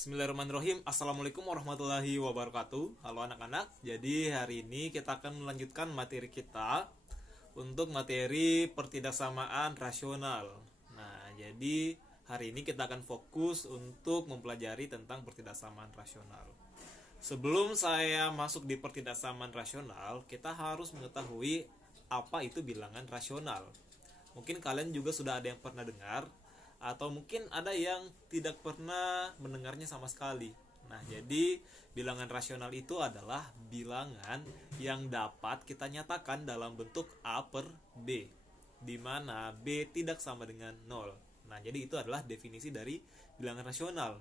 Bismillahirrahmanirrahim. Assalamualaikum warahmatullahi wabarakatuh. Halo anak-anak. Jadi hari ini kita akan melanjutkan materi kita untuk materi pertidaksamaan rasional. Nah, jadi hari ini kita akan fokus untuk mempelajari tentang pertidaksamaan rasional. Sebelum saya masuk di pertidaksamaan rasional, kita harus mengetahui apa itu bilangan rasional. Mungkin kalian juga sudah ada yang pernah dengar, atau mungkin ada yang tidak pernah mendengarnya sama sekali. Nah, jadi bilangan rasional itu adalah bilangan yang dapat kita nyatakan dalam bentuk A per B, di mana B tidak sama dengan 0. Nah, jadi itu adalah definisi dari bilangan rasional.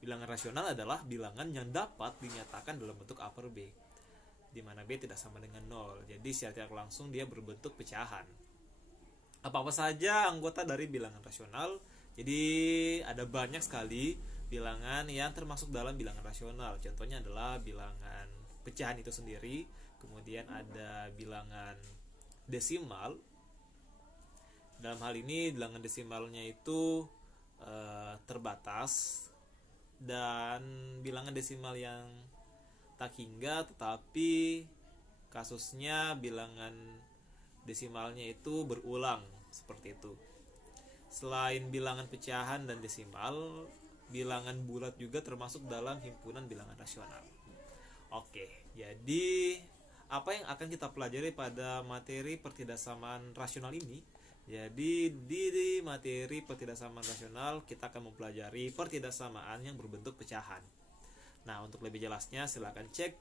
Bilangan rasional adalah bilangan yang dapat dinyatakan dalam bentuk A per B, di mana B tidak sama dengan 0. Jadi secara tidak langsung dia berbentuk pecahan. Apa-apa saja anggota dari bilangan rasional? Jadi ada banyak sekali bilangan yang termasuk dalam bilangan rasional. Contohnya adalah bilangan pecahan itu sendiri, kemudian ada bilangan desimal. Dalam hal ini bilangan desimalnya itu terbatas, dan bilangan desimal yang tak hingga tetapi kasusnya bilangan desimalnya itu berulang, seperti itu. Selain bilangan pecahan dan desimal, bilangan bulat juga termasuk dalam himpunan bilangan rasional. Oke, jadi apa yang akan kita pelajari pada materi pertidaksamaan rasional ini? Jadi di materi pertidaksamaan rasional kita akan mempelajari pertidaksamaan yang berbentuk pecahan. Nah, untuk lebih jelasnya silakan cek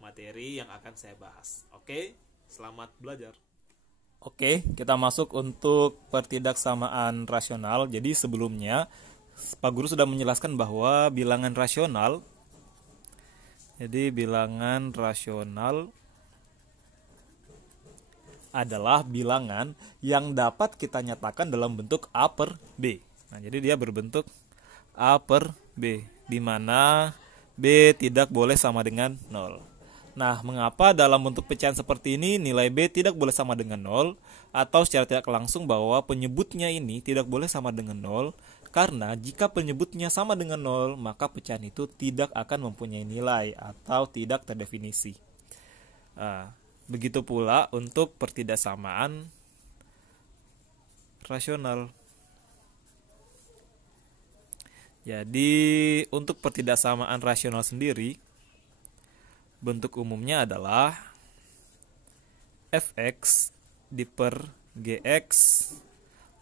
materi yang akan saya bahas. Oke, selamat belajar. Oke, kita masuk untuk pertidaksamaan rasional. Jadi sebelumnya Pak Guru sudah menjelaskan bahwa bilangan rasional adalah bilangan yang dapat kita nyatakan dalam bentuk A per B. Nah, jadi dia berbentuk A per B, di mana B tidak boleh sama dengan 0. Nah, mengapa dalam bentuk pecahan seperti ini nilai B tidak boleh sama dengan 0, atau secara tidak langsung bahwa penyebutnya ini tidak boleh sama dengan 0? Karena jika penyebutnya sama dengan 0, maka pecahan itu tidak akan mempunyai nilai atau tidak terdefinisi. Begitu pula untuk pertidaksamaan rasional. Jadi, untuk pertidaksamaan rasional sendiri, bentuk umumnya adalah fx per gx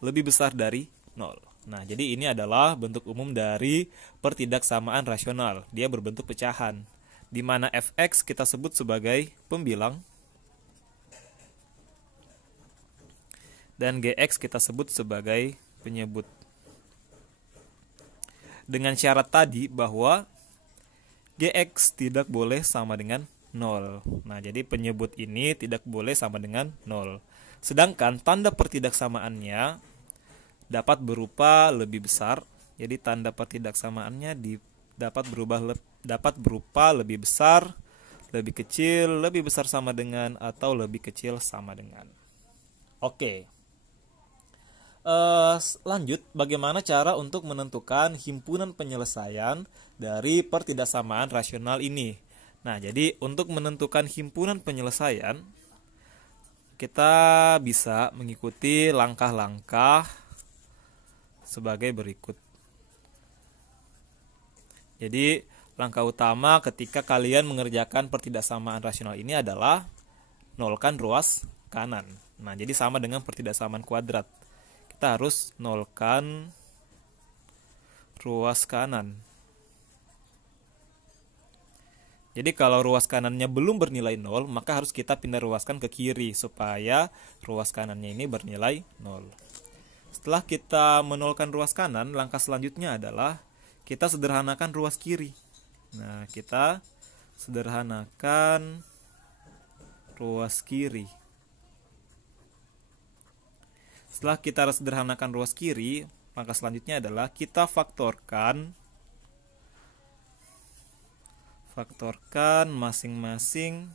lebih besar dari 0. Nah, jadi ini adalah bentuk umum dari pertidaksamaan rasional. Dia berbentuk pecahan, di mana fx kita sebut sebagai pembilang dan gx kita sebut sebagai penyebut. Dengan syarat tadi bahwa Gx tidak boleh sama dengan 0. Nah, jadi penyebut ini tidak boleh sama dengan 0. Sedangkan tanda pertidaksamaannya dapat berupa lebih besar. Jadi tanda pertidaksamaannya dapat berupa lebih besar, lebih kecil, lebih besar sama dengan, atau lebih kecil sama dengan. Oke. Lanjut, bagaimana cara untuk menentukan himpunan penyelesaian dari pertidaksamaan rasional ini? Nah, jadi untuk menentukan himpunan penyelesaian, kita bisa mengikuti langkah-langkah sebagai berikut. Jadi, langkah utama ketika kalian mengerjakan pertidaksamaan rasional ini adalah nolkan ruas kanan. Nah, jadi sama dengan pertidaksamaan kuadrat. Kita harus nolkan ruas kanan. Jadi kalau ruas kanannya belum bernilai 0, maka harus kita pindah ruaskan ke kiri supaya ruas kanannya ini bernilai 0. Setelah kita menolkan ruas kanan, langkah selanjutnya adalah kita sederhanakan ruas kiri. Nah, kita sederhanakan ruas kiri. Setelah kita sederhanakan ruas kiri, langkah selanjutnya adalah kita faktorkan masing-masing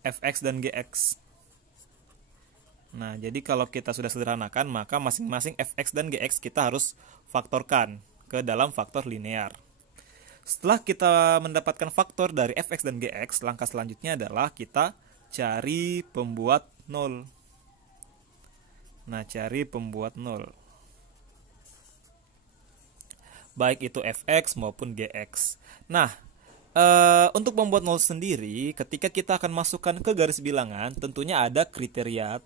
fx dan gx. Nah, jadi kalau kita sudah sederhanakan, maka masing-masing fx dan gx kita harus faktorkan. ke dalam faktor linear. Setelah kita mendapatkan faktor dari fx dan gx, langkah selanjutnya adalah kita cari pembuat 0. Nah, cari pembuat 0. Baik itu fx maupun gx. Nah, untuk membuat 0 sendiri, ketika kita akan masukkan ke garis bilangan, tentunya ada kriteria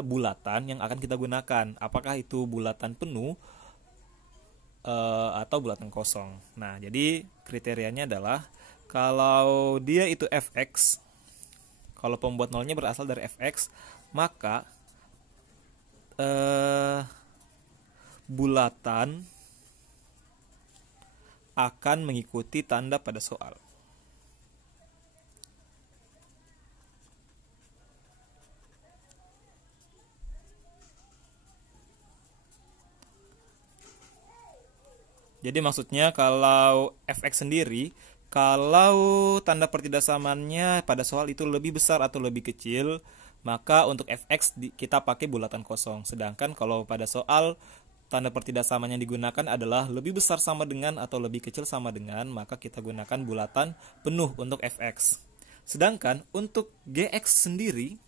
bulatan yang akan kita gunakan. Apakah itu bulatan penuh atau bulatan kosong. Nah, jadi kriterianya adalah kalau dia itu fx, kalau pembuat nolnya berasal dari fx, maka bulatan akan mengikuti tanda pada soal. Jadi maksudnya kalau fx sendiri, kalau tanda pertidaksamaannya pada soal itu lebih besar atau lebih kecil, maka untuk fx kita pakai bulatan kosong. Sedangkan kalau pada soal tanda pertidaksamaan yang digunakan adalah lebih besar sama dengan atau lebih kecil sama dengan, maka kita gunakan bulatan penuh untuk fx. Sedangkan untuk gx sendiri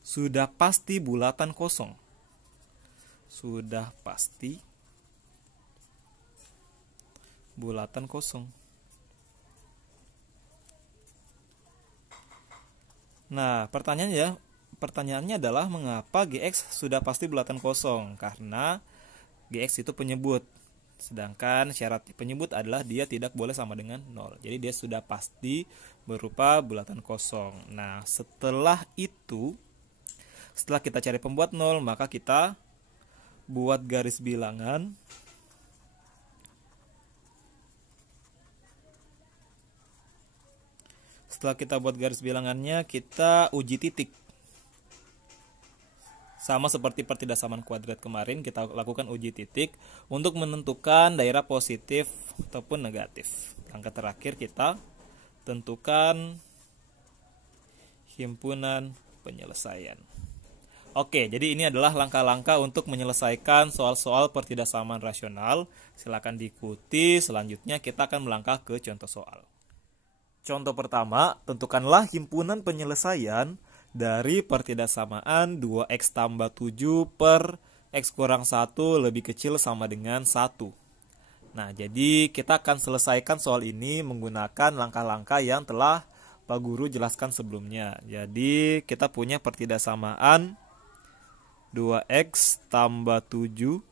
sudah pasti bulatan kosong. Sudah pasti bulatan kosong. Nah, pertanyaannya adalah mengapa gx sudah pasti bulatan kosong? Karena gx itu penyebut. Sedangkan syarat penyebut adalah dia tidak boleh sama dengan 0. Jadi dia sudah pasti berupa bulatan kosong. Nah, setelah itu, setelah kita cari pembuat 0, maka kita buat garis bilangan. Setelah kita buat garis bilangannya, kita uji titik. Sama seperti pertidaksamaan kuadrat kemarin, kita lakukan uji titik untuk menentukan daerah positif ataupun negatif. Langkah terakhir kita tentukan himpunan penyelesaian. Oke, jadi ini adalah langkah-langkah untuk menyelesaikan soal-soal pertidaksamaan rasional. Silakan diikuti, selanjutnya kita akan melangkah ke contoh soal. Contoh pertama, tentukanlah himpunan penyelesaian dari pertidaksamaan 2x tambah 7 per x kurang 1 lebih kecil sama dengan 1. Nah, jadi kita akan selesaikan soal ini menggunakan langkah-langkah yang telah Pak Guru jelaskan sebelumnya. Jadi kita punya pertidaksamaan 2x tambah 7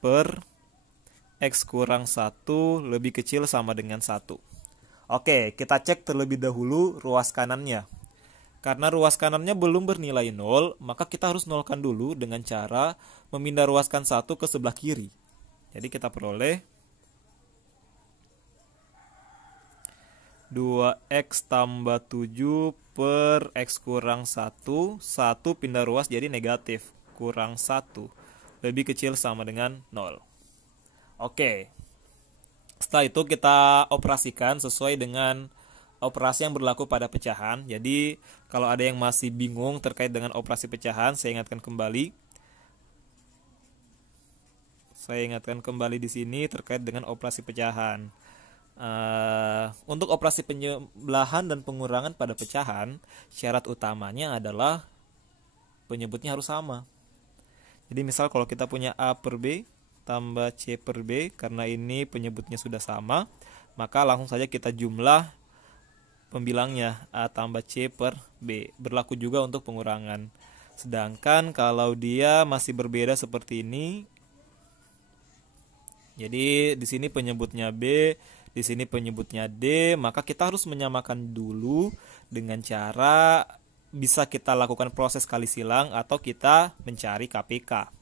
per x kurang 1 lebih kecil sama dengan 1. Oke, kita cek terlebih dahulu ruas kanannya. Karena ruas kanannya belum bernilai 0, maka kita harus nolkan dulu dengan cara memindah ruaskan 1 ke sebelah kiri. Jadi kita peroleh 2x tambah 7 per x kurang 1, 1 pindah ruas jadi negatif, kurang 1, lebih kecil sama dengan 0. Oke. Setelah itu kita operasikan sesuai dengan operasi yang berlaku pada pecahan. Jadi kalau ada yang masih bingung terkait dengan operasi pecahan, saya ingatkan kembali. Di sini terkait dengan operasi pecahan. Untuk operasi penjumlahan dan pengurangan pada pecahan, syarat utamanya adalah penyebutnya harus sama. Jadi misal kalau kita punya A per B tambah C per B, karena ini penyebutnya sudah sama, maka langsung saja kita jumlah pembilangnya A tambah C per B. Berlaku juga untuk pengurangan. Sedangkan kalau dia masih berbeda seperti ini, jadi di sini penyebutnya B, di sini penyebutnya D, maka kita harus menyamakan dulu dengan cara bisa kita lakukan proses kali silang atau kita mencari KPK.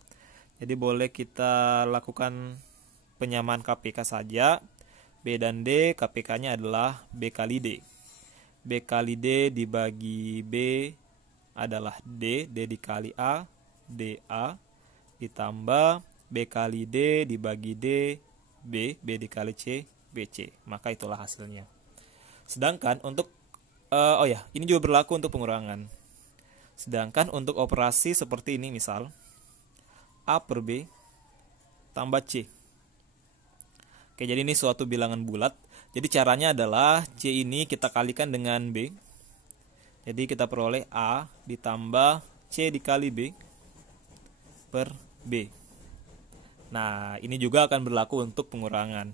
Jadi boleh kita lakukan penyamaan KPK saja. B dan D, KPK-nya adalah B kali D. B kali D dibagi B adalah D, D dikali A, DA, ditambah B kali D dibagi D, B, B dikali C, BC. Maka itulah hasilnya. Sedangkan untuk, ini juga berlaku untuk pengurangan. Sedangkan untuk operasi seperti ini misal, A per B tambah C. Oke, jadi ini suatu bilangan bulat. Jadi caranya adalah C ini kita kalikan dengan B. Jadi kita peroleh A ditambah C dikali B per B. Nah, ini juga akan berlaku untuk pengurangan.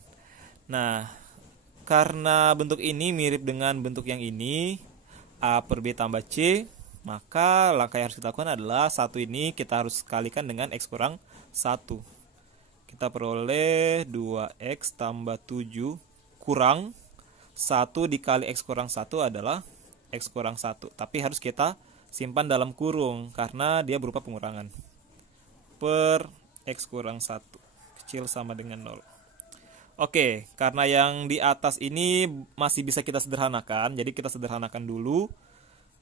Nah, karena bentuk ini mirip dengan bentuk yang ini, A per B tambah C, maka langkah yang harus kita lakukan adalah satu ini kita harus kalikan dengan X kurang 1. Kita peroleh 2X tambah 7 kurang 1 dikali X kurang 1 adalah X kurang 1. Tapi harus kita simpan dalam kurung karena dia berupa pengurangan. Per X kurang 1 kecil sama dengan 0. Oke, karena yang di atas ini masih bisa kita sederhanakan, jadi kita sederhanakan dulu.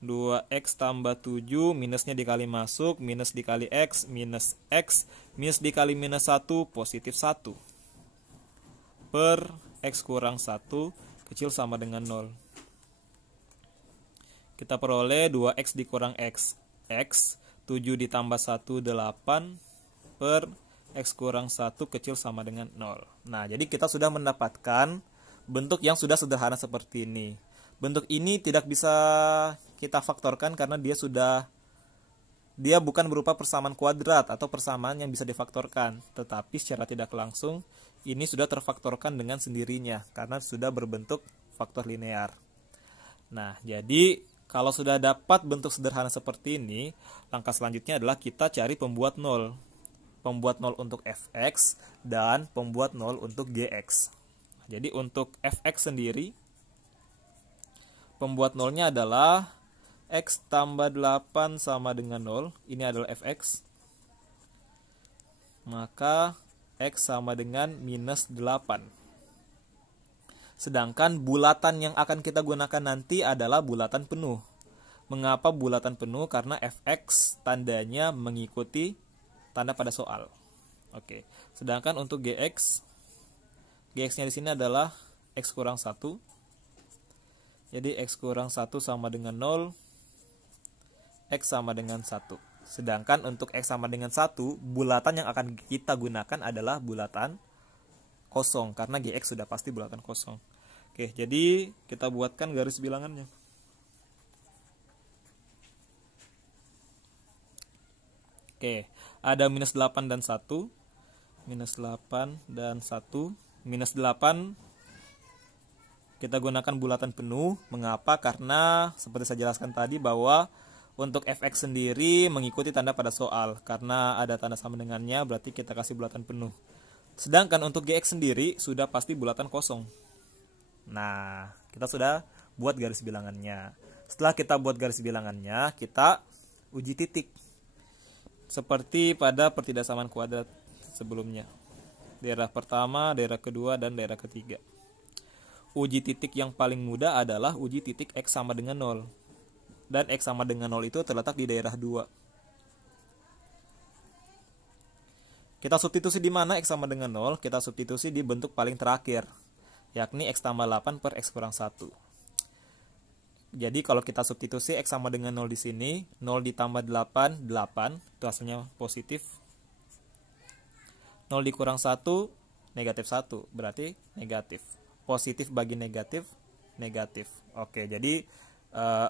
2X tambah 7, minusnya dikali masuk, minus dikali X, minus dikali minus 1, positif 1. Per X kurang 1, kecil sama dengan 0. Kita peroleh 2X dikurang X, 7 ditambah 1, 8, per X kurang 1, kecil sama dengan 0. Nah, jadi kita sudah mendapatkan bentuk yang sudah sederhana seperti ini. Bentuk ini tidak bisa kita faktorkan karena dia bukan berupa persamaan kuadrat atau persamaan yang bisa difaktorkan, tetapi secara tidak langsung ini sudah terfaktorkan dengan sendirinya karena sudah berbentuk faktor linear. Nah, jadi kalau sudah dapat bentuk sederhana seperti ini, langkah selanjutnya adalah kita cari pembuat 0. Pembuat 0 untuk fx dan pembuat 0 untuk gx. Jadi untuk fx sendiri, pembuat 0-nya adalah X tambah 8 sama dengan 0. Ini adalah fx. Maka X sama dengan minus 8. Sedangkan bulatan yang akan kita gunakan nanti adalah bulatan penuh. Mengapa bulatan penuh? Karena fx tandanya mengikuti tanda pada soal. Oke. Sedangkan untuk gx-nya di sini adalah X kurang 1. Jadi X kurang 1 sama dengan 0, X sama dengan 1. Sedangkan untuk X sama dengan 1, bulatan yang akan kita gunakan adalah bulatan kosong, karena GX sudah pasti bulatan kosong. Oke, jadi kita buatkan garis bilangannya. Oke, ada minus 8 dan 1. Minus 8 dan 1. Minus 8 kita gunakan bulatan penuh. Mengapa? Karena seperti saya jelaskan tadi bahwa untuk fx sendiri mengikuti tanda pada soal. Karena ada tanda sama dengannya, berarti kita kasih bulatan penuh. Sedangkan untuk gx sendiri sudah pasti bulatan kosong. Nah, kita sudah buat garis bilangannya. Setelah kita buat garis bilangannya, kita uji titik. Seperti pada pertidaksamaan kuadrat sebelumnya. Daerah pertama, daerah kedua, dan daerah ketiga. Uji titik yang paling mudah adalah uji titik X sama dengan 0. Dan X sama dengan 0 itu terletak di daerah 2. Kita substitusi di mana X sama dengan 0? Kita substitusi di bentuk paling terakhir, yakni X tambah 8 per X kurang 1. Jadi kalau kita substitusi X sama dengan 0 di sini, 0 ditambah 8, 8, itu hasilnya positif. 0 dikurang 1, negatif 1, berarti negatif. Positif bagi negatif, negatif. Oke, jadi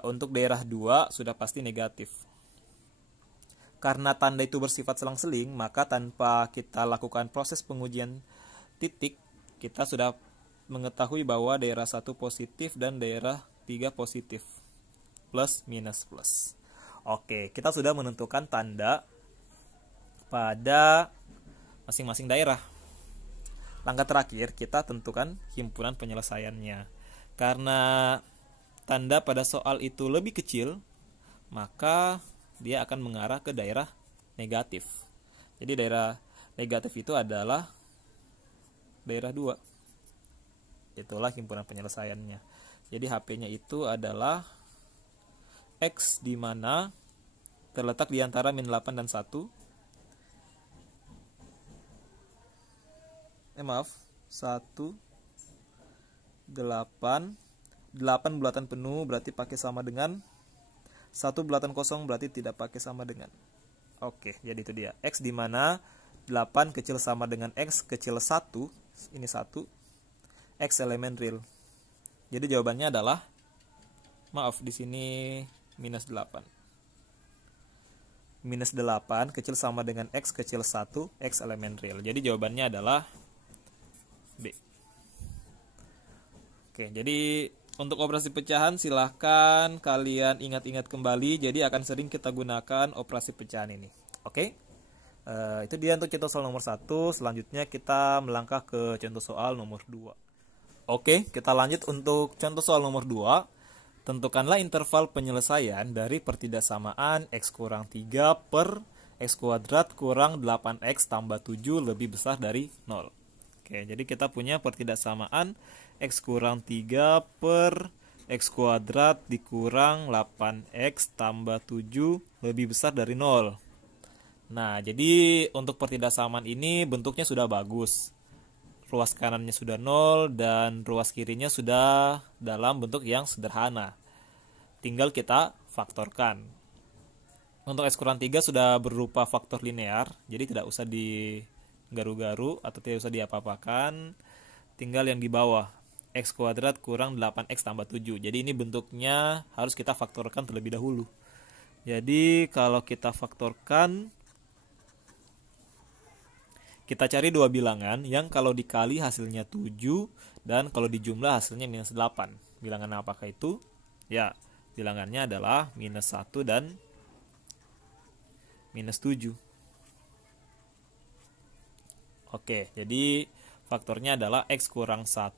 untuk daerah 2 sudah pasti negatif. Karena tanda itu bersifat selang-seling, maka tanpa kita lakukan proses pengujian titik, kita sudah mengetahui bahwa daerah 1 positif dan daerah 3 positif. Plus, minus, plus. Oke, kita sudah menentukan tanda pada masing-masing daerah. Langkah terakhir, kita tentukan himpunan penyelesaiannya. Karena tanda pada soal itu lebih kecil, maka dia akan mengarah ke daerah negatif. Jadi daerah negatif itu adalah daerah 2. Itulah himpunan penyelesaiannya. Jadi HP-nya itu adalah X di mana terletak di antara min 8 dan 1. 1, 8. 8 bulatan penuh berarti pakai sama dengan 1 bulatan kosong berarti tidak pakai sama dengan. Oke, jadi itu dia. X di mana 8 kecil sama dengan X kecil 1, ini 1, X elemen real. Jadi jawabannya adalah, maaf di sini minus 8. Minus 8 kecil sama dengan X kecil 1, X elemen real. Jadi jawabannya adalah B. Oke, jadi untuk operasi pecahan silahkan kalian ingat-ingat kembali. Jadi akan sering kita gunakan operasi pecahan ini. Oke, itu dia untuk contoh soal nomor 1. Selanjutnya kita melangkah ke contoh soal nomor 2. Oke, kita lanjut untuk contoh soal nomor 2. Tentukanlah interval penyelesaian dari pertidaksamaan X kurang 3 per X kuadrat kurang 8X tambah 7 lebih besar dari 0. Oke, jadi kita punya pertidaksamaan X kurang 3 per X kuadrat dikurang 8X tambah 7 lebih besar dari 0. Nah, jadi untuk pertidaksamaan ini bentuknya sudah bagus. Ruas kanannya sudah 0 dan ruas kirinya sudah dalam bentuk yang sederhana. Tinggal kita faktorkan. Untuk X kurang 3 sudah berupa faktor linear, jadi tidak usah digaru-garu atau tidak usah diapa-apakan. Tinggal yang di bawah, X kuadrat kurang 8X tambah 7. Jadi ini bentuknya harus kita faktorkan terlebih dahulu. Jadi kalau kita faktorkan, kita cari dua bilangan yang kalau dikali hasilnya 7 dan kalau dijumlah hasilnya minus 8. Bilangan apakah itu? Ya, bilangannya adalah minus 1 dan minus 7. Oke, jadi faktornya adalah X kurang 1,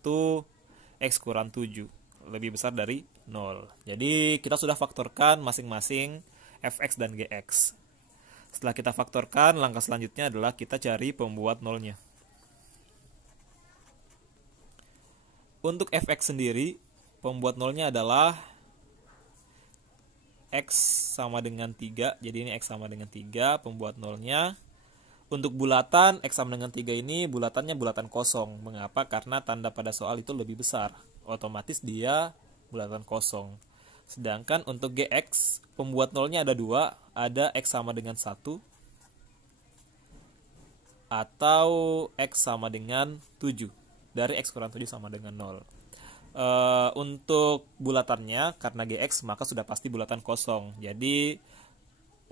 X kurang 7. Lebih besar dari 0. Jadi kita sudah faktorkan masing-masing Fx dan Gx. Setelah kita faktorkan, langkah selanjutnya adalah kita cari pembuat nolnya. Untuk Fx sendiri, pembuat nolnya adalah X sama dengan 3. Jadi ini X sama dengan 3, pembuat nolnya. Untuk bulatan, X sama dengan 3 ini bulatannya bulatan kosong. Mengapa? Karena tanda pada soal itu lebih besar. Otomatis dia bulatan kosong. Sedangkan untuk Gx, pembuat nolnya ada 2. Ada X sama dengan 1 atau X sama dengan 7. Dari X kurang 7 sama dengan 0. Untuk bulatannya, karena Gx maka sudah pasti bulatan kosong. Jadi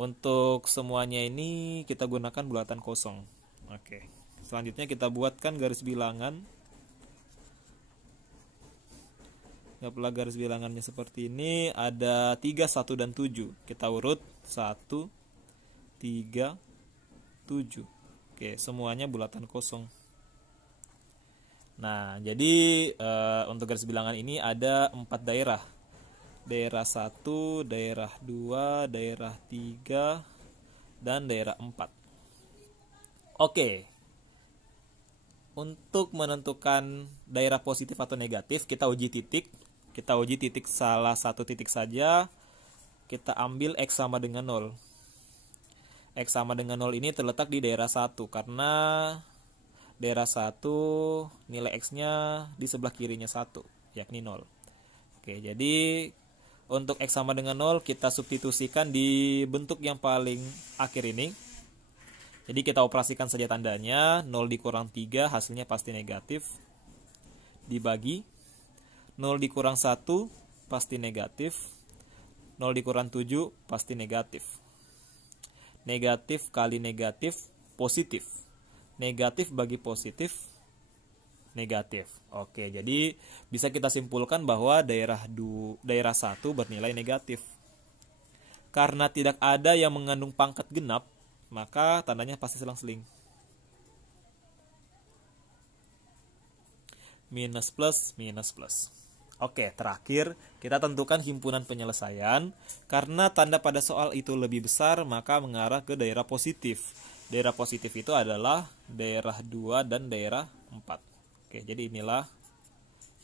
untuk semuanya ini kita gunakan bulatan kosong. Oke. Selanjutnya kita buatkan garis bilangan. Dapatlah garis bilangannya seperti ini. Ada 3, 1, dan 7. Kita urut 1, 3, 7. Oke, semuanya bulatan kosong. Nah, jadi untuk garis bilangan ini ada 4 daerah. Daerah 1, daerah 2, daerah 3, dan daerah 4. Oke. Untuk menentukan daerah positif atau negatif, kita uji titik. Kita uji titik salah satu titik saja. Kita ambil X sama dengan 0. X sama dengan 0 ini terletak di daerah 1 karena daerah 1 nilai X-nya di sebelah kirinya 1, yakni 0. Oke, jadi untuk X sama dengan 0 kita substitusikan di bentuk yang paling akhir ini. Jadi kita operasikan saja tandanya. 0 dikurang 3 hasilnya pasti negatif. Dibagi 0 dikurang 1 pasti negatif. 0 dikurang 7 pasti negatif. Negatif kali negatif positif. Negatif bagi positif negatif. Oke, jadi bisa kita simpulkan bahwa daerah 1 bernilai negatif. Karena tidak ada yang mengandung pangkat genap, maka tandanya pasti selang-seling. Minus plus, minus plus. Oke, terakhir kita tentukan himpunan penyelesaian. Karena tanda pada soal itu lebih besar, maka mengarah ke daerah positif. Daerah positif itu adalah daerah 2 dan daerah 4. Oke, jadi inilah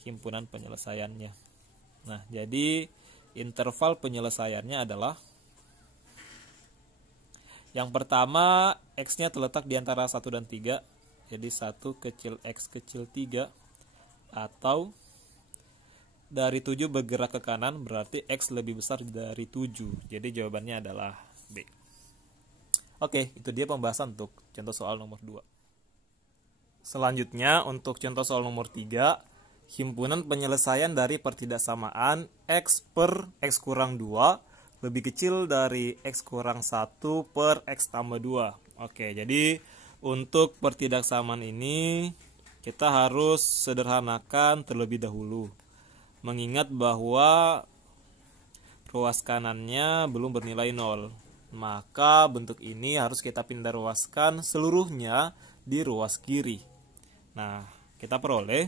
himpunan penyelesaiannya. Nah, jadi interval penyelesaiannya adalah yang pertama, X-nya terletak di antara 1 dan 3. Jadi 1 kecil X kecil 3. Atau dari 7 bergerak ke kanan berarti X lebih besar dari 7. Jadi jawabannya adalah B. Oke, itu dia pembahasan untuk contoh soal nomor 2. Selanjutnya untuk contoh soal nomor 3, himpunan penyelesaian dari pertidaksamaan X per X kurang 2 lebih kecil dari X kurang 1 per X tambah 2. Oke, jadi untuk pertidaksamaan ini kita harus sederhanakan terlebih dahulu, mengingat bahwa ruas kanannya belum bernilai 0. Maka bentuk ini harus kita pindah ruaskan seluruhnya di ruas kiri. Nah, kita peroleh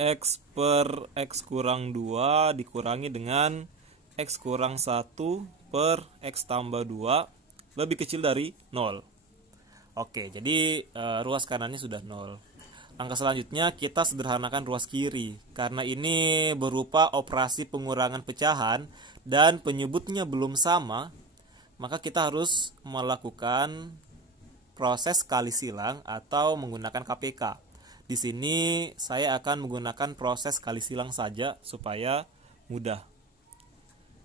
X per X kurang 2 dikurangi dengan X kurang 1 per X tambah 2 lebih kecil dari 0. Oke, jadi ruas kanannya sudah 0. Langkah selanjutnya kita sederhanakan ruas kiri. Karena ini berupa operasi pengurangan pecahan dan penyebutnya belum sama, maka kita harus melakukan proses kali silang atau menggunakan KPK. Di sini saya akan menggunakan proses kali silang saja supaya mudah.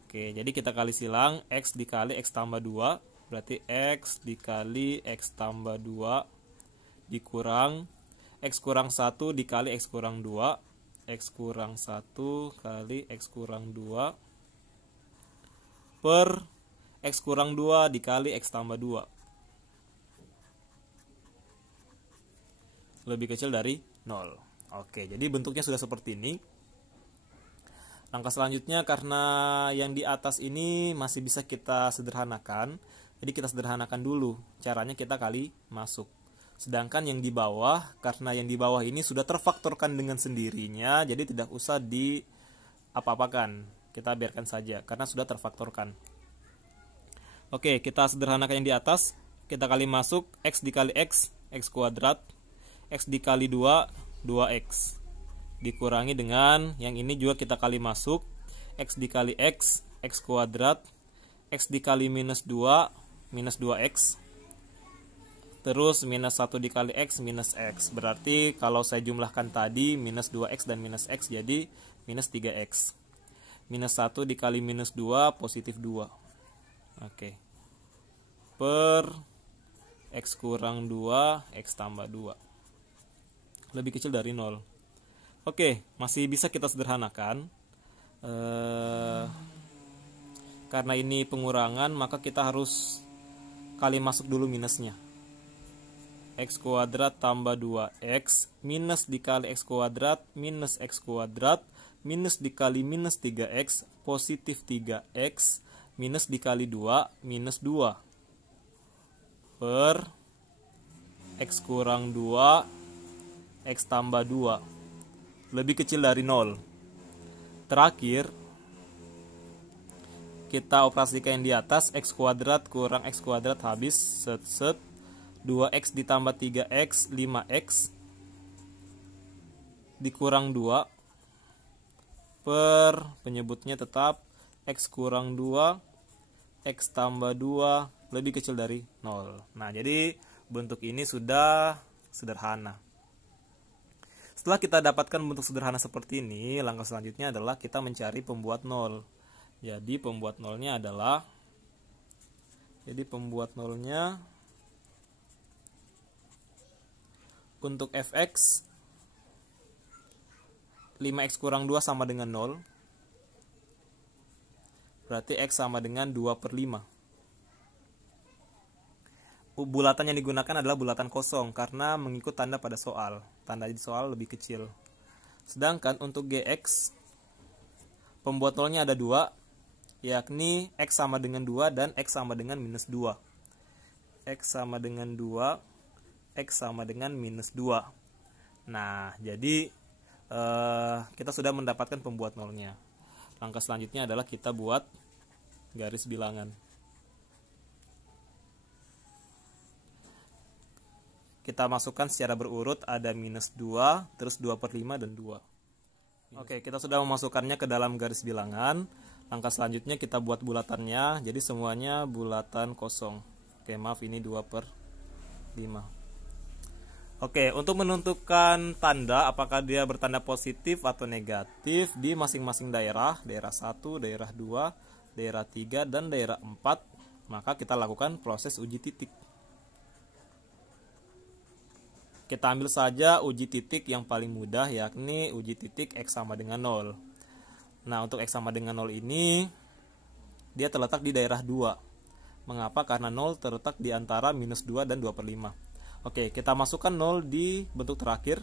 Oke, jadi kita kali silang X dikali X tambah 2, berarti X dikali X tambah 2 dikurang X kurang 1 dikali X kurang 2, X kurang 1 kali X kurang 2 per X kurang 2 dikali X tambah 2 lebih kecil dari 0. Oke, jadi bentuknya sudah seperti ini. Langkah selanjutnya, karena yang di atas ini masih bisa kita sederhanakan, jadi kita sederhanakan dulu. Caranya kita kali masuk. Sedangkan yang di bawah, karena yang di bawah ini sudah terfaktorkan dengan sendirinya, jadi tidak usah di apa-apakan. Kita biarkan saja, karena sudah terfaktorkan. Oke, kita sederhanakan yang di atas. Kita kali masuk, X dikali X, X kuadrat. X dikali 2, 2X. Dikurangi dengan yang ini juga kita kali masuk, X dikali X, X kuadrat. X dikali minus 2, minus 2X. Terus minus 1 dikali X, minus X. Berarti kalau saya jumlahkan tadi, minus 2X dan minus X jadi minus 3X. Minus 1 dikali minus 2, positif 2. Oke. Per X kurang 2, X tambah 2. Lebih kecil dari 0. Oke, masih bisa kita sederhanakan. Karena ini pengurangan, maka kita harus kali masuk dulu minusnya. X kuadrat tambah 2X minus dikali X kuadrat minus X kuadrat minus dikali minus 3X positif 3X minus dikali 2 minus 2 per X kurang 2 X tambah 2 lebih kecil dari 0. Terakhir kita operasikan yang di atas, X kuadrat kurang X kuadrat habis, set 2X ditambah 3X 5X dikurang 2 per penyebutnya tetap X kurang 2 X tambah 2 lebih kecil dari 0. Nah, jadi bentuk ini sudah sederhana. Setelah kita dapatkan bentuk sederhana seperti ini, langkah selanjutnya adalah kita mencari pembuat 0. Jadi pembuat nolnya adalah, untuk fx 5x kurang 2 sama dengan 0. Berarti x sama dengan 2 per 5. Bulatan yang digunakan adalah bulatan kosong karena mengikut tanda pada soal. Tanda di soal lebih kecil. Sedangkan untuk gx, pembuat nolnya ada 2, yakni x sama dengan 2 dan x sama dengan minus 2. X sama dengan 2, X sama dengan minus 2. Nah, jadi kita sudah mendapatkan pembuat nolnya. Langkah selanjutnya adalah kita buat garis bilangan. Kita masukkan secara berurut, ada minus 2, terus 2 per 5 dan 2. Oke, kita sudah memasukkannya ke dalam garis bilangan. Langkah selanjutnya kita buat bulatannya, jadi semuanya bulatan kosong. Oke, maaf, ini 2 per 5. Oke, untuk menentukan tanda apakah dia bertanda positif atau negatif di masing-masing daerah, daerah 1, daerah 2, daerah 3, dan daerah 4, maka kita lakukan proses uji titik. Kita ambil saja uji titik yang paling mudah, yakni uji titik X sama dengan 0. Nah, untuk X sama dengan 0 ini, dia terletak di daerah 2. Mengapa? Karena 0 terletak di antara minus 2 dan 2/5. Oke, kita masukkan 0 di bentuk terakhir.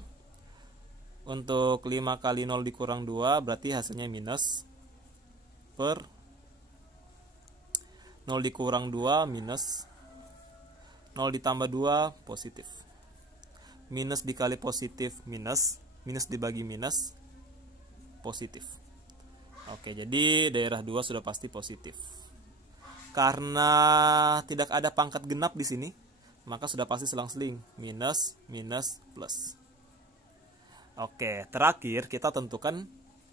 Untuk 5 kali 0 dikurang 2, berarti hasilnya minus. Per 0 dikurang 2, minus. 0 ditambah 2, positif. Minus dikali positif, minus. Minus dibagi minus, positif. Oke, jadi daerah 2 sudah pasti positif. Karena tidak ada pangkat genap di sini, maka sudah pasti selang-seling. Minus, minus, plus. Oke, terakhir kita tentukan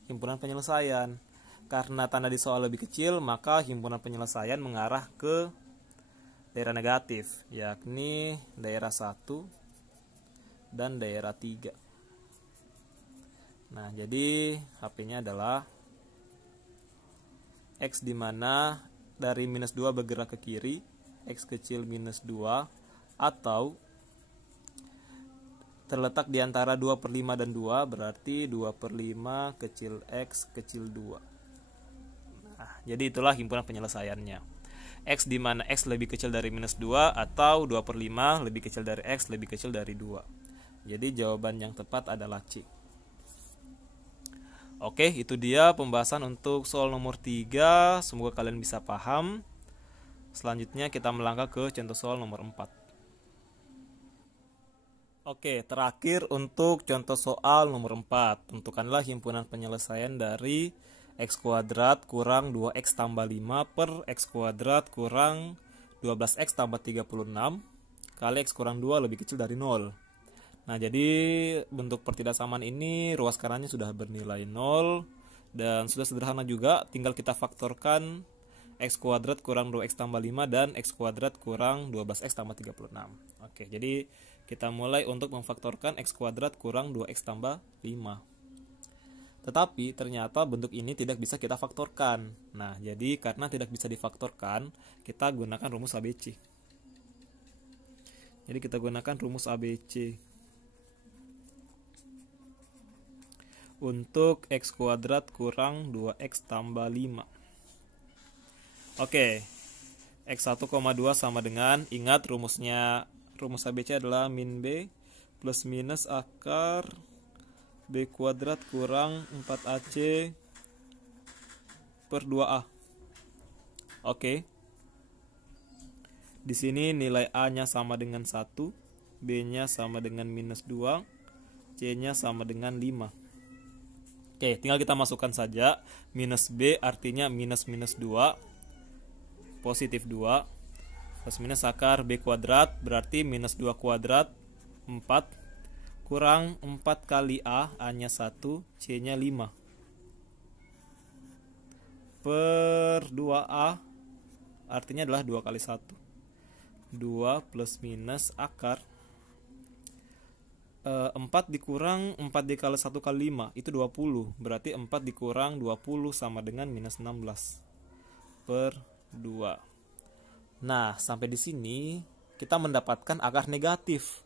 himpunan penyelesaian. Karena tanda di soal lebih kecil, maka himpunan penyelesaian mengarah ke daerah negatif, yakni daerah 1 dan daerah 3. Nah, jadi HP-nya adalah X, di mana dari minus 2 bergerak ke kiri, X kecil minus 2, atau terletak di antara 2/5 dan 2, berarti 2/5 kecil X kecil 2. Nah, jadi itulah himpunan penyelesaiannya. X di mana X lebih kecil dari minus 2, atau 2/5 lebih kecil dari X lebih kecil dari 2. Jadi jawaban yang tepat adalah C. Oke, itu dia pembahasan untuk soal nomor 3. Semoga kalian bisa paham. Selanjutnya kita melangkah ke contoh soal nomor 4. Oke, terakhir untuk contoh soal nomor 4. Tentukanlah himpunan penyelesaian dari X kuadrat kurang 2X tambah 5 per X kuadrat kurang 12X tambah 36 kali X kurang 2 lebih kecil dari 0. Nah, jadi bentuk pertidaksamaan ini ruas kanannya sudah bernilai 0, dan sudah sederhana juga, tinggal kita faktorkan X kuadrat kurang 2X tambah 5 dan X kuadrat kurang 12X tambah 36. Oke, jadi kita mulai untuk memfaktorkan X kuadrat kurang 2X tambah 5. Tetapi ternyata bentuk ini tidak bisa kita faktorkan. Nah, jadi karena tidak bisa difaktorkan, kita gunakan rumus ABC. Jadi kita gunakan rumus ABC. Untuk X kuadrat kurang 2X tambah 5. Oke, X 1,2 sama dengan, ingat rumusnya, rumus ABC adalah min B plus minus akar B kuadrat kurang 4AC per 2A. Oke, di sini nilai A-nya sama dengan 1, B-nya sama dengan minus 2, C-nya sama dengan 5. Oke, tinggal kita masukkan saja. Minus B artinya minus minus 2, positif 2, plus minus akar B kuadrat, berarti minus 2 kuadrat 4, kurang 4 kali A, A-nya 1, C-nya 5, per 2A, artinya adalah 2 kali 1. 2 plus minus akar 4 dikurang 4 dikali 1 kali 5 itu 20, berarti 4 dikurang 20 sama dengan minus 16 per 2. Nah, sampai di sini kita mendapatkan akar negatif.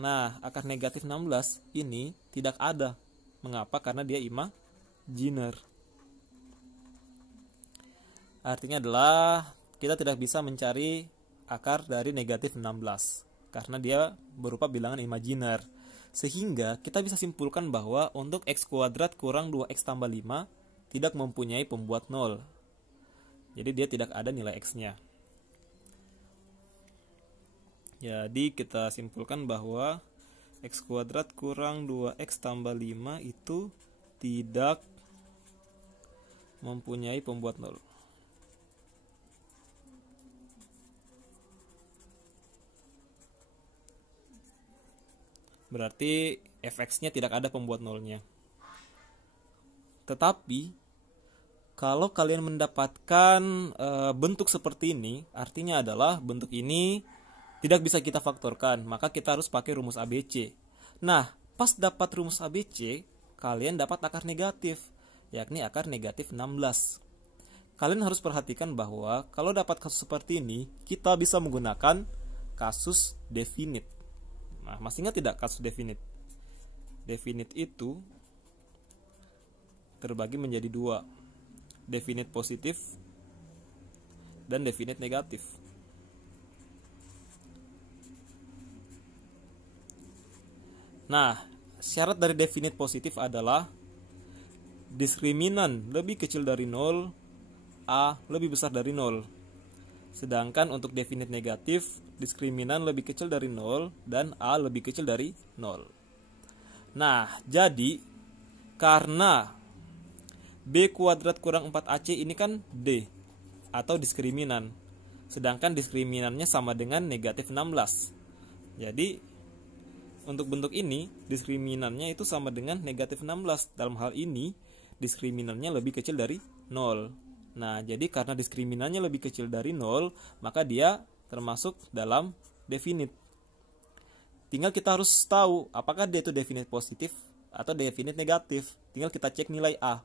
Nah, akar negatif 16 ini tidak ada. Mengapa? Karena dia imajiner. Artinya adalah kita tidak bisa mencari akar dari negatif 16 karena dia berupa bilangan imajiner. Sehingga kita bisa simpulkan bahwa untuk X kuadrat kurang 2X tambah 5 tidak mempunyai pembuat 0. Jadi dia tidak ada nilai X-nya. Jadi kita simpulkan bahwa X kuadrat kurang 2X tambah 5 itu tidak mempunyai pembuat 0. Berarti fx-nya tidak ada pembuat nolnya. Tetapi kalau kalian mendapatkan bentuk seperti ini, artinya adalah bentuk ini tidak bisa kita faktorkan, maka kita harus pakai rumus ABC. Nah, pas dapat rumus ABC, kalian dapat akar negatif, yakni akar negatif 16. kalian harus perhatikan bahwa kalau dapat kasus seperti ini, kita bisa menggunakan kasus definite. Nah, masih ingat tidak kasus definite? Definite itu terbagi menjadi dua, definite positif dan definite negatif. Nah, syarat dari definite positif adalah diskriminan lebih kecil dari 0, A lebih besar dari 0. Sedangkan untuk definite negatif, diskriminan lebih kecil dari 0 dan A lebih kecil dari 0. Nah, jadi karena B kuadrat kurang 4AC ini kan D atau diskriminan. Sedangkan diskriminannya sama dengan negatif 16. Jadi untuk bentuk ini, diskriminannya itu sama dengan negatif 16. Dalam hal ini, diskriminannya lebih kecil dari 0. Nah, jadi karena diskriminannya lebih kecil dari 0, maka dia termasuk dalam definite. Tinggal kita harus tahu apakah dia itu definite positif atau definite negatif. Tinggal kita cek nilai A.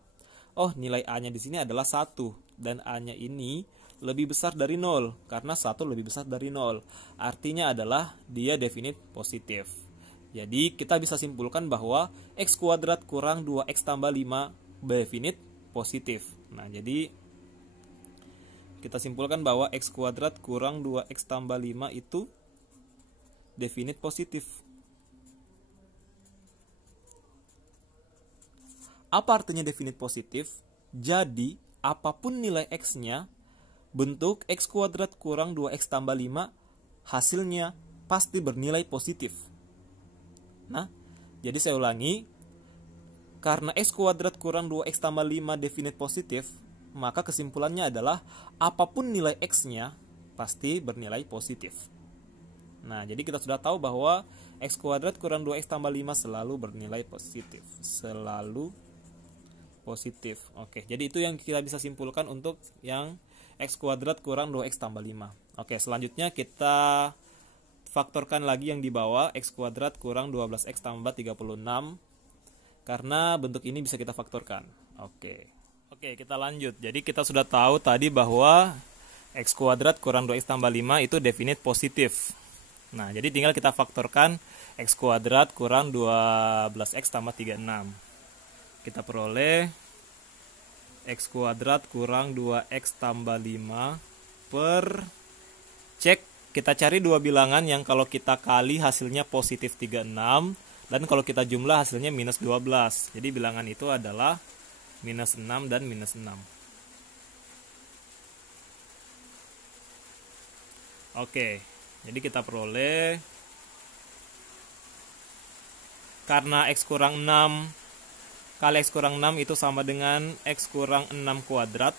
Oh, nilai A-nya di sini adalah 1 dan A-nya ini lebih besar dari 0 karena 1 lebih besar dari 0. Artinya adalah dia definite positif. Jadi kita bisa simpulkan bahwa x kuadrat kurang 2x tambah 5 definite positif. Nah, jadi kita simpulkan bahwa x kuadrat kurang 2x tambah 5 itu definite positif. Apa artinya definite positif? Jadi apapun nilai x-nya, bentuk x kuadrat kurang 2x tambah 5 hasilnya pasti bernilai positif. Nah, jadi saya ulangi, karena x kuadrat kurang 2x tambah 5 definite positif, maka kesimpulannya adalah apapun nilai x-nya pasti bernilai positif. Nah, jadi kita sudah tahu bahwa x kuadrat kurang 2x tambah 5 selalu bernilai positif. Selalu positif. Oke, jadi itu yang kita bisa simpulkan untuk yang x kuadrat kurang 2x tambah 5. Oke, selanjutnya kita faktorkan lagi yang di bawah, x kuadrat kurang 12x tambah 36, karena bentuk ini bisa kita faktorkan. Oke, kita lanjut. Jadi kita sudah tahu tadi bahwa x kuadrat kurang 2x tambah 5 itu definite positif. Nah, jadi tinggal kita faktorkan x kuadrat kurang 12x tambah 36. Kita peroleh x kuadrat kurang 2x tambah 5 per cek. Kita cari dua bilangan yang kalau kita kali hasilnya positif 36 dan kalau kita jumlah hasilnya minus 12. Jadi bilangan itu adalah minus 6 dan minus 6. Oke, jadi kita peroleh karena x kurang 6 kali x kurang 6 itu sama dengan x kurang 6 kuadrat.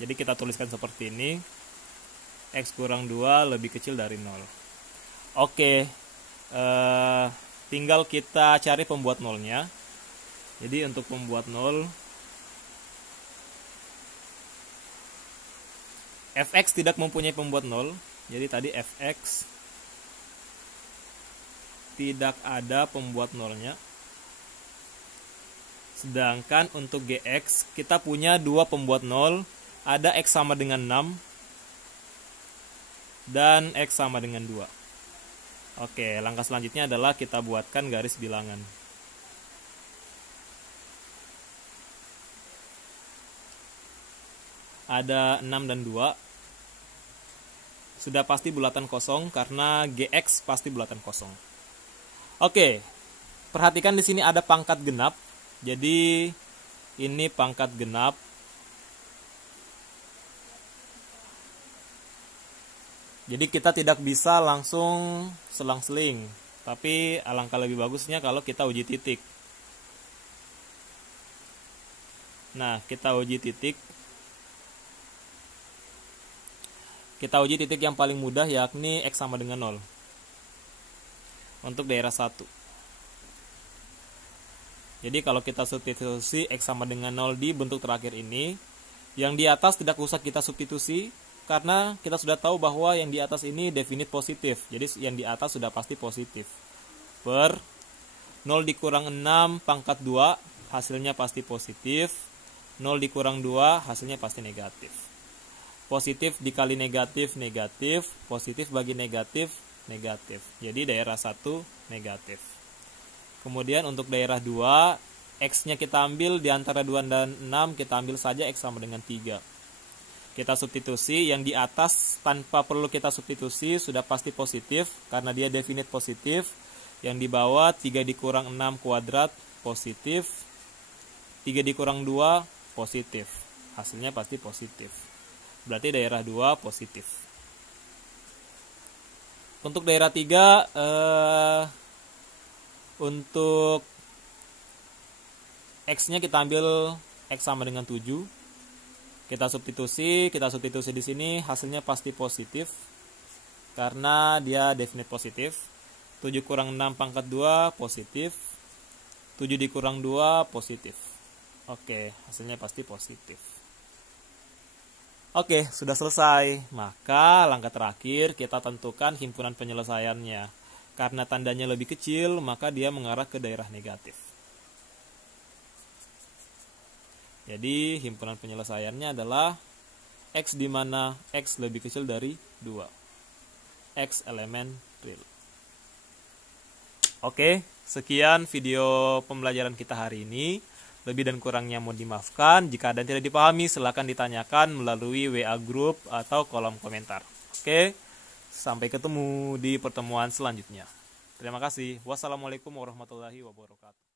Jadi kita tuliskan seperti ini. X kurang 2 lebih kecil dari 0. Oke, tinggal kita cari pembuat nolnya. Jadi untuk pembuat nol, fx tidak mempunyai pembuat nol. Jadi tadi fx tidak ada pembuat nolnya. Sedangkan untuk gx kita punya dua pembuat nol. Ada x sama dengan 6 dan x sama dengan 2. Oke, langkah selanjutnya adalah kita buatkan garis bilangan. Ada 6 dan 2. Sudah pasti bulatan kosong karena gx pasti bulatan kosong. Oke, perhatikan di sini ada pangkat genap. Jadi ini pangkat genap. Jadi kita tidak bisa langsung selang-seling, tapi alangkah lebih bagusnya kalau kita uji titik. Nah, kita uji titik. Kita uji titik yang paling mudah yakni x sama dengan 0. Untuk daerah 1. Jadi kalau kita substitusi x sama dengan 0 di bentuk terakhir ini, yang di atas tidak usah kita substitusi, karena kita sudah tahu bahwa yang di atas ini definite positif. Jadi yang di atas sudah pasti positif. Per 0 dikurang 6 pangkat 2 hasilnya pasti positif. 0 dikurang 2 hasilnya pasti negatif. positif dikali negatif, negatif, positif bagi negatif, negatif. Jadi daerah 1 negatif. Kemudian untuk daerah 2, X-nya kita ambil di antara 2 dan 6, kita ambil saja X sama dengan 3. Kita substitusi, yang di atas tanpa perlu kita substitusi sudah pasti positif karena dia definite positif. Yang di bawah 3 dikurang 6 kuadrat positif, 3 dikurang 2 positif. Hasilnya pasti positif. Berarti daerah 2 positif. Untuk daerah 3, untuk X-nya kita ambil X sama dengan 7. Kita substitusi di sini, hasilnya pasti positif karena dia definite positif. 7 kurang 6 pangkat 2 positif. 7 dikurang 2 positif. Oke, hasilnya pasti positif. Oke, sudah selesai. Maka langkah terakhir kita tentukan himpunan penyelesaiannya. Karena tandanya lebih kecil, maka dia mengarah ke daerah negatif. Jadi himpunan penyelesaiannya adalah X di mana X lebih kecil dari 2. X elemen real. Oke, sekian video pembelajaran kita hari ini. Lebih dan kurangnya mohon dimaafkan. Jika ada yang tidak dipahami, silakan ditanyakan melalui WA group atau kolom komentar. Oke, sampai ketemu di pertemuan selanjutnya. Terima kasih. Wassalamualaikum warahmatullahi wabarakatuh.